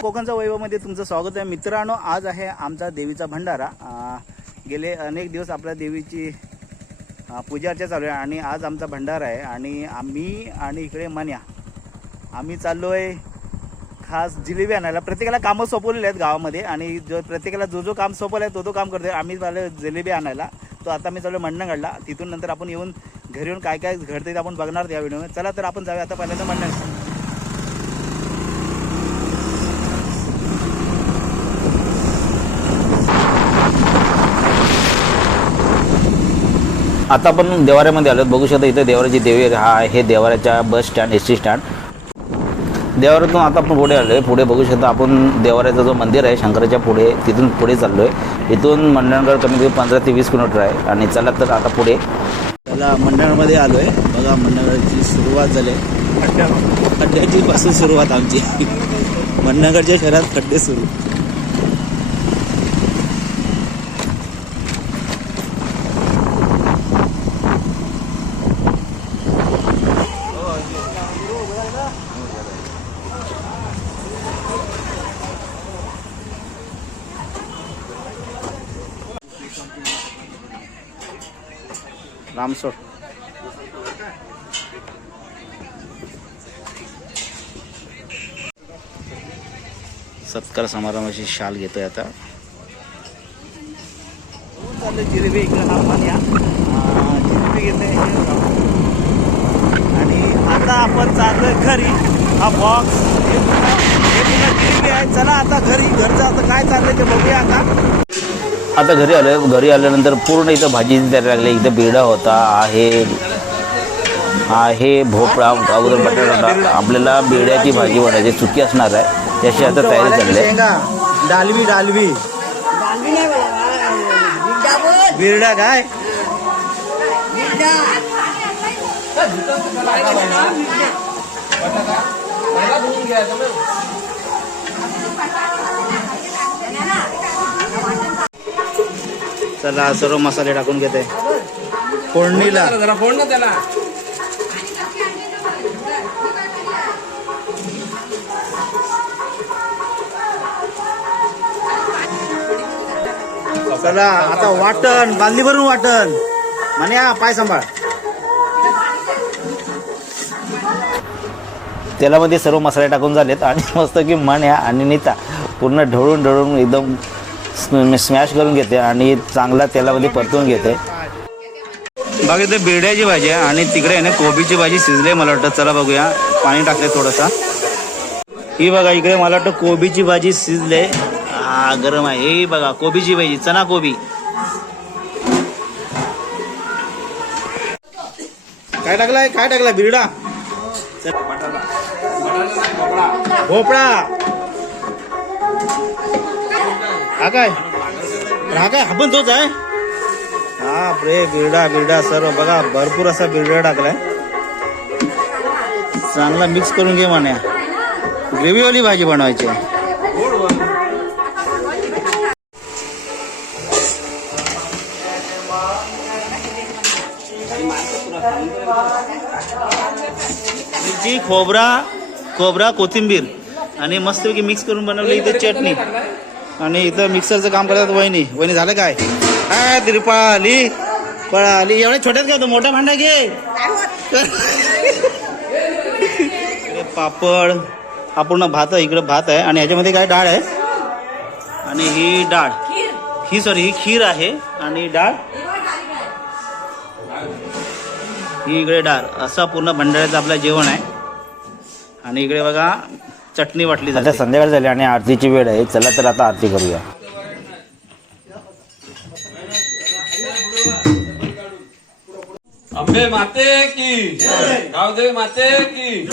कोकणच्या वैभवमध्ये तुमचं स्वागत आहे मित्रांनो. आज आहे आमचा देवीचा भंडारा. गेले अनेक दिवस आपल्या देवीची पूजा अर्चा चालू आहे आणि आज आमचा भंडारा आहे. आणि आम्ही आणि इकडे मन्या आम्ही चाललो आहे खास जिलेबी आणायला. प्रत्येकाला कामं सोपवलेली आहेत गावामध्ये आणि प्रत्येकाला जो काम सोपवलं आहे तो काम करतो आहे. आम्ही चाललो जिलेबी आणायला. तो आता मी चाललो मंडणगडला. तिथून नंतर आपण येऊन घरी येऊन काय काय घडते ते आपण बघणार त्या व्हिडिओमध्ये. चला तर आपण जाऊया आता पहिल्यांदा मंडणगड. आता आपण देवाऱ्यामध्ये आलो. बघू शकता इथे देवाऱ्याची देवी हा आहे देवाऱ्याच्या बस स्टँड एसटी स्टँड. देवाऱ्यातून आता आपण पुढे आलो आहे. पुढे बघू शकता आपण देवाऱ्याचा जो मंदिर आहे शंकराच्या पुढे तिथून पुढे चाललो आहे. इथून मंडणगड कमी कमी 15 ते 20 किलोमीटर आहे. आणि चला तर आता पुढे त्याला मंडणगडमध्ये आलो आहे. बघा मंडणगडची सुरुवात झाली आहे. खड्ड्याची पासून सुरुवात आमची. मंडणगडच्या शहरात खड्डे सुरू. रामसोड सत्कार समारंभाची शाल घेतोय आता. जिलेबी इकडे हा मन्या जिलेबी घेतोय आणि आता आपण चाललोय घरी. हा बॉक्स जिलेबी आहे. चला आता घरचं आता काय चाललंय ते बघूया. आता घरी आलोय. घरी आल्यानंतर पूर्ण इथं भाजी द्यायला लागली. इथं बेडा होता आहे भोपळा अगोदर बटाटा. आपल्याला बेड्याची भाजी बनायची चुकी असणार आहे. त्याची आता तयारी चालली आहे. डालवी बेरडा काय चला सर्व मसाले टाकून घेते फोडणीला. जरा फोड ना त्याला. चला आता वाटण बांधली भरून वाटण. म्हणे पाय सांभाळ. तेलामध्ये सर्व मसाले टाकून झालेत आणि मस्त की मन्या आणि नीता पूर्ण ढवळून एकदम स्मॅश करून घेते आणि चांगला तेलामध्ये परतून घेते. बघा इथे बेड्याची भाजी आहे आणि तिकडे आहे ना कोबीची भाजी शिजले मला वाटतं. चला बघूया. पाणी टाकले थोडंसं. ही बघा इकडे मला वाटतं कोबीची भाजी शिजले. गरम आहे. ही बघा कोबीची भाजी चना कोबी. काय टाकलाय बिरडा भोपळा हा काय आपण तोच आहे. हा रे बिरडा सर्व बघा भरपूर असा बिरडा टाकलाय. चांगला मिक्स करून घे म्हण्या. ग्रेव्हीवाली भाजी बनवायची. मिरची खोबरा कोथिंबीर आणि मस्तपैकी मिक्स करून बनवली. इथे चटणी आणि इथं मिक्सरचं काम करतात वहिनी. झालं काय तिरपाली पळाली. एवढ्या छोट्यात काय तो मोठा भांडा घे. पापड हा पूर्ण भात आहे. इकडे भात आहे आणि ह्याच्यामध्ये काय डाळ आहे आणि ही डाळ ही खीर आहे आणि डाळ ही इकडे डाळ. असा पूर्ण भंडाऱ्याचं आपलं जेवण आहे. आणि इकडे बघा चटणी वाटली जाते. संध्याकाळ झाली आणि आरतीची वेळ आहे. चला तर आता आरती करूया. अंबे माते की गावदेवी माते की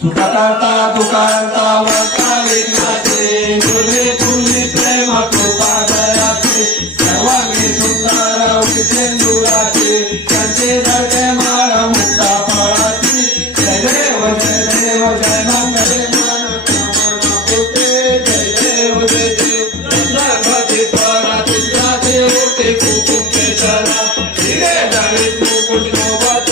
सुखाता दुखाता वरताली माते तुले तुली प्रेम कृपा दयाची सर्वांगी सुंदर उदितेंदुराची त्यांचे धडे माळ मुक्ता फळाची. जय देव जय मंगले मन कामना पुते. जय देव गणपती परा तुझा देव ते कुकुम चला हिरे जाळी तू कुटुंबात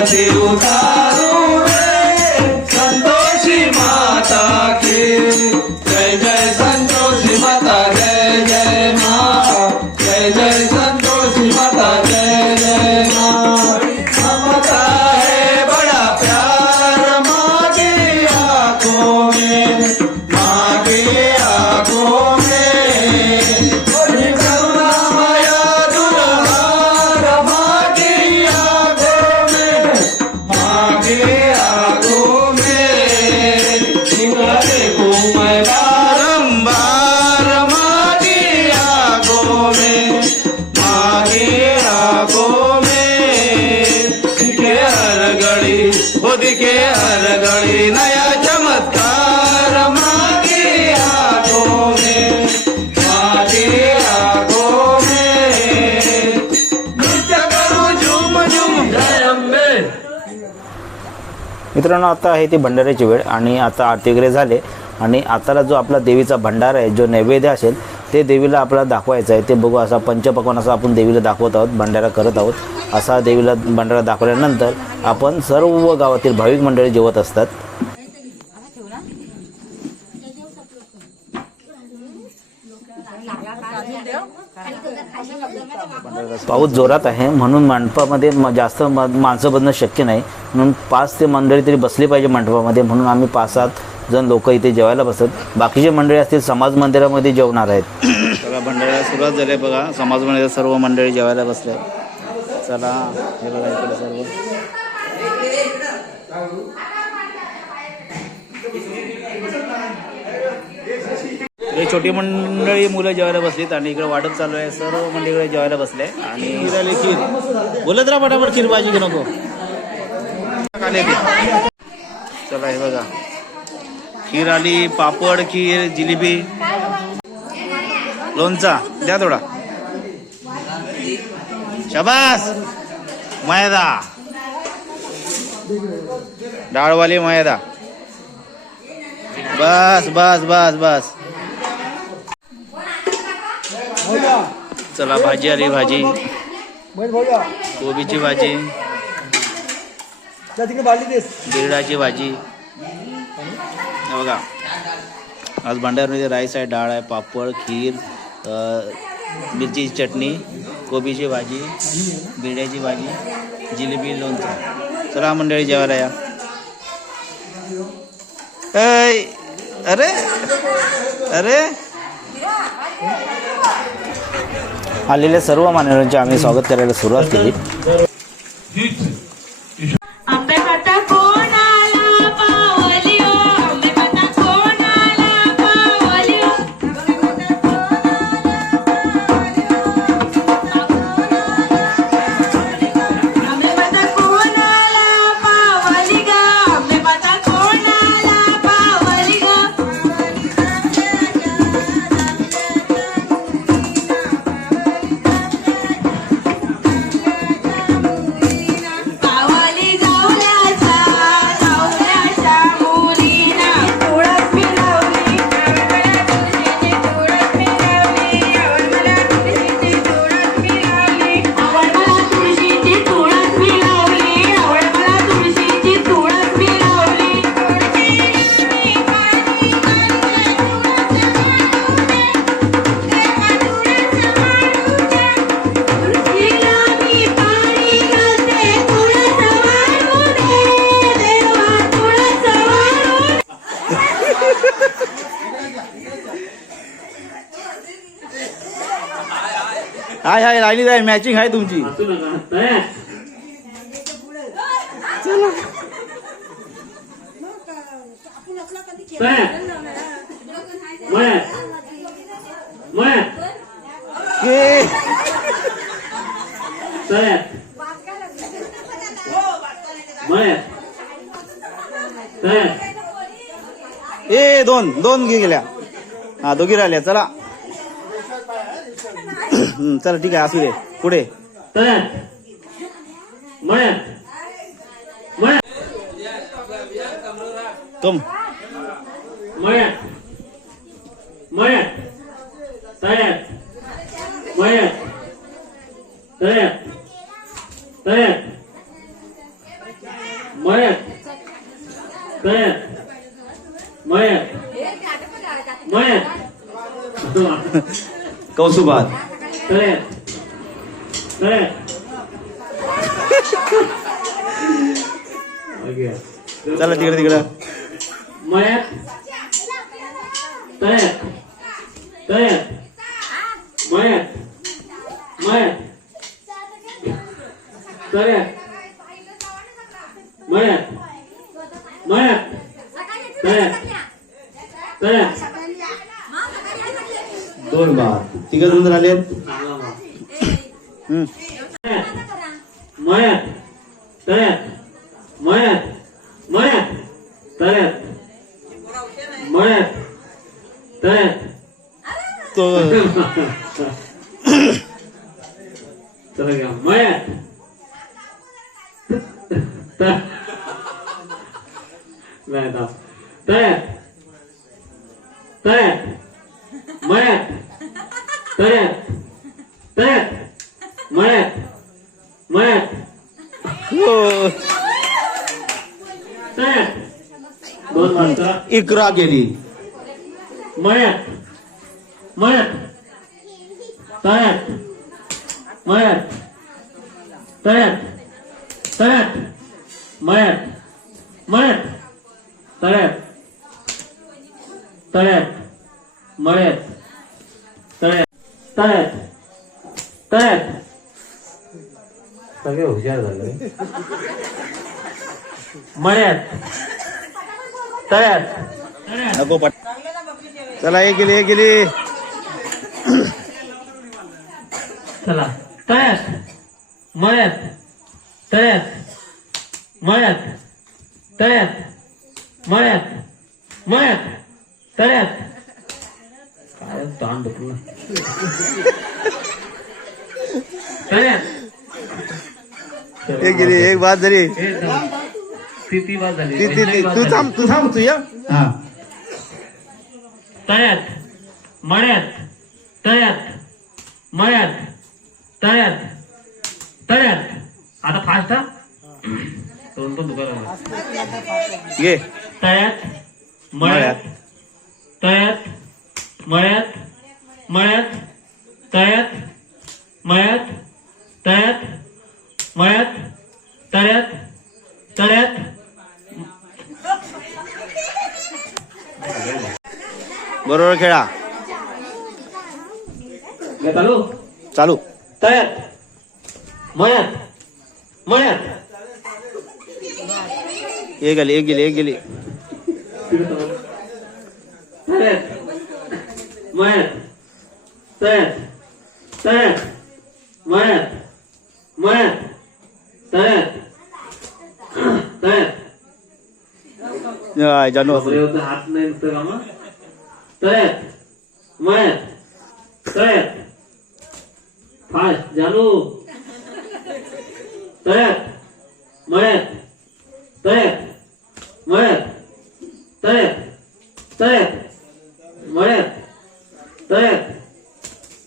आरती उतारू रे संतोषी माता की जय जय संतोषी माता जय जय माँ जय जय संतोषी माता जय जय माँ ममता है बड़ा प्यार माँ की आँखों में माँ की आँखों में करुणामया दुलार माँ की आँखों में माँ की आँखों में सिंगारे को मैं बारंबार माँ की आँखों में माँ की आँखों में दिखे हर घड़ी वो दिखे हर घड़ी नया चमत्कार माँ की आँखों में माँ की आँखों में नृत्य करू झूम झूम जय अम्बे. मित्रांनो आता आहे ती भंडाऱ्याची वेळ आणि आता आरती वगैरे झाले आणि आताला जो आपला देवीचा भंडारा आहे जो नैवेद्य असेल ते देवीला आपल्याला दाखवायचं आहे. ते बघू असा पंचपक्वान असा आपण देवीला दाखवत आहोत, भंडारा करत आहोत. असा देवीला भंडारा दाखवल्यानंतर आपण सर्व गावातील भाविक मंडळी जेवत असतात. पाऊस जोरात आहे म्हणून मंडपामध्ये जास्त माणसं बसणं शक्य नाही, म्हणून 5 ते मंडळी तरी बसली पाहिजे मंडपामध्ये, म्हणून आम्ही 5-7 जण लोक इथे जेवायला बसतात. बाकीचे मंडळी असतील समाज मंदिरामध्ये जेवणार आहेत. चला भंडाऱ्याला सुरुवात झाली बघा. समाज मंदिरात सर्व मंडळी जेवायला बसले. चला हे बघा इकडे सर्व हे छोटी मंडळी मुलं जेवायला बसलीत आणि इकडे वाटप चालू आहे. सर्व मंडळी जेवायला बसले आणि खीर खीर बोलत राहा पटापट. खीर भाजी घेऊ नको. चला हे बघा खीर आली, पापड, खीर, जिलेबी, लोणचा द्या थोडा. शाबास. मैदा डाळवाली मैदा. बस बस बस बस. चला भाजी आली, भाजी कोबीची भाजी, बिरडाची भाजी. बघा आज भंडाऱ्यामध्ये राईस आहे, डाळ आहे, पापड, खीर, मिरचीची चटणी, कोबीची भाजी, बिरड्याची भाजी, जिलेबी, लोणचं. चला मंडळी जेवायला या. अरे अरे आलेल्या सर्व मान्यवरांचे आम्ही स्वागत करायला सुरुवात केली. हाय हाय राहिली जाय मॅचिंग आहे तुमची. ए दोन गेल्या. हा दोघी राहिल्या. चला चला ठीक आहे असू दे. पुढे तुम मळ्यात तळ्यात मळ्यात मळ्यात कौसुभात तळ्यात तळ्यात चला तिकडं मळ्यात तळ्यात तळ्यात मळ्यात मळ्यात तळ्यात मळ्यात मळ्यात तळ्यात तळ्यात 2 बाद तिघ जण राहिले मळ्यात तळ्यात मळ्यात मळ्यात तळ्यात मळ्यात तळ्यात तो चला घ्या मळ्यात तळ्यात तळ्यात मळ्यात तळ्यात तळ्यात मळ्यात मळ्यात तळ्यात 2 मात्र इकरा गेली मळ्यात मळ्यात तळ्यात मळ्यात तळ्यात तळ्यात मळ्यात मळ्यात तळ्यात तळ्यात मळ्यात तळ्यात तळ्यात तळ्यात सगळे हुशार झाले मळ्यात तळ्यात नको पट चला एक गेली चला तळ्यात मळ्यात तळ्यात मळ्यात तळ्यात मळ्यात मळ्यात तळ्यात काय ताण दुखलं तळ्यात एक गेली एक बाद झाली ती बाद झाली तू थांब तू या हा तळ्यात मळ्यात तळ्यात मळ्यात तळ्यात तळ्यात आता फास्ट हा दोन दुकान घे तळ्यात मळ्यात तळ्यात मळ्यात मळ्यात तळ्यात मळ्यात तळ्यात मळ्यात तळ्यात तळ्यात बरोबर खेळा चालू चालू तळ्यात मळ्यात मळ्यात एक गेली तळ्यात मळ्यात तळ्यात तळ्यात मळ्यात मळ्यात तळ्यात तळ्यात जानू हात नाही नुसतं का मग तळ्यात मळ्यात तळ्यात फास्ट जानू तळ्यात मळ्यात तळ्यात मळ्यात तळ्यात तळ्यात मळ्यात तळ्यात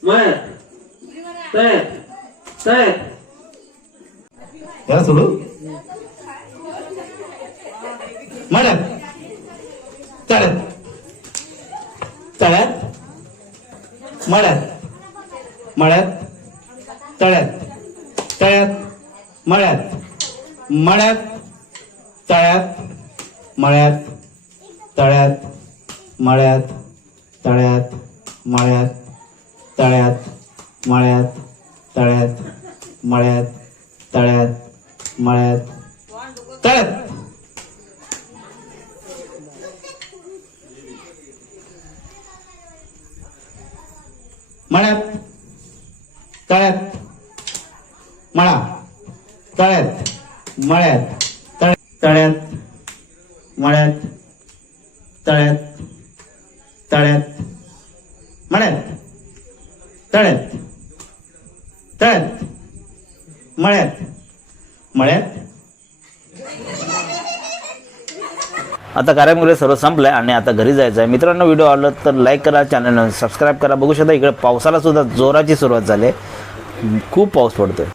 मळ्यात तळ्यात तळ्यात याला सोडू मळ्यात तळ्यात तळ्यात मळ्यात मळ्यात तळ्यात तळ्यात मळ्यात मळ्यात तळ्यात मळ्यात तळ्यात मळ्यात तळ्यात मळ्यात तळ्यात मळ्यात तळ्यात मळ्यात तळ्यात मळ्यात तळ्यात मळ्यात तळ्यात मळा तळ्यात मळ्यात तळ्यात मळ्यात तळ्यात तळ्यात मळ्यात तळ्यात तळ्यात मळ्यात मळ्यात. आता कार्यक्रम सर्व संपलाय आणि आता घरी जायचं आहे. मित्रांनो, व्हिडिओ आवडला तर लाईक करा, चॅनलला सबस्क्राईब करा. बघू शकता इकडे पावसाला सुद्धा जोराची सुरुवात झाली, खूप पाऊस पडतोय.